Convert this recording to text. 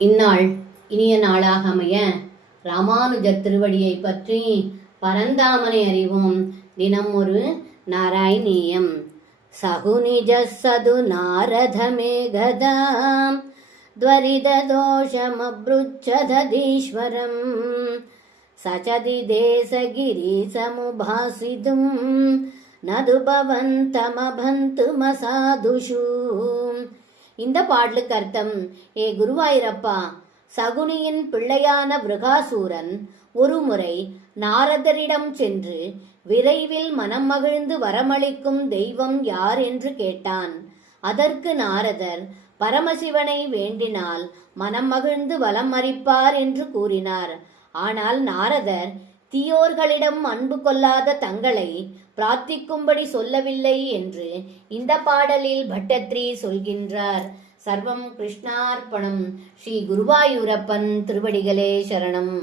இந்நாள் இனிய நாளாக அமைய ராமானுஜர் திருவடியை பற்றி பரந்தாமனை அறிவோம். தினம் ஒரு நாராயணீயம். சகுநிஜ சது நாரத மேகதாம் த்வரித தோஷமப்ருச்சதீஸ்வரம் சச்சதி தேசகிரி சமுபாசிதும் நதுபவந்தமபந்து மசாதுஷு. இந்த பாடலுக்கு அர்த்தம்: ஏ குருவாயிரப்பா, சகுனியின் பிள்ளையான விருகாசூரன் ஒருமுறை நாரதரிடம் சென்று விரைவில் மனம் மகிழ்ந்து வரமளிக்கும் தெய்வம் யார் என்று கேட்டான். அதற்கு நாரதர் பரமசிவனை வேண்டினால் மனம் மகிழ்ந்து வலம் அளிப்பார் என்று கூறினார். ஆனால் நாரதர் தீயோர்களிடம் அன்பு கொள்ளாத தங்களை பிரார்த்திக்கும்படி சொல்லவில்லை என்று இந்த பாடலில் பட்டத்ரி சொல்கின்றார். சர்வம் கிருஷ்ணார்ப்பணம். ஸ்ரீ குருவாயூரப்பன் திருவடிகளே சரணம்.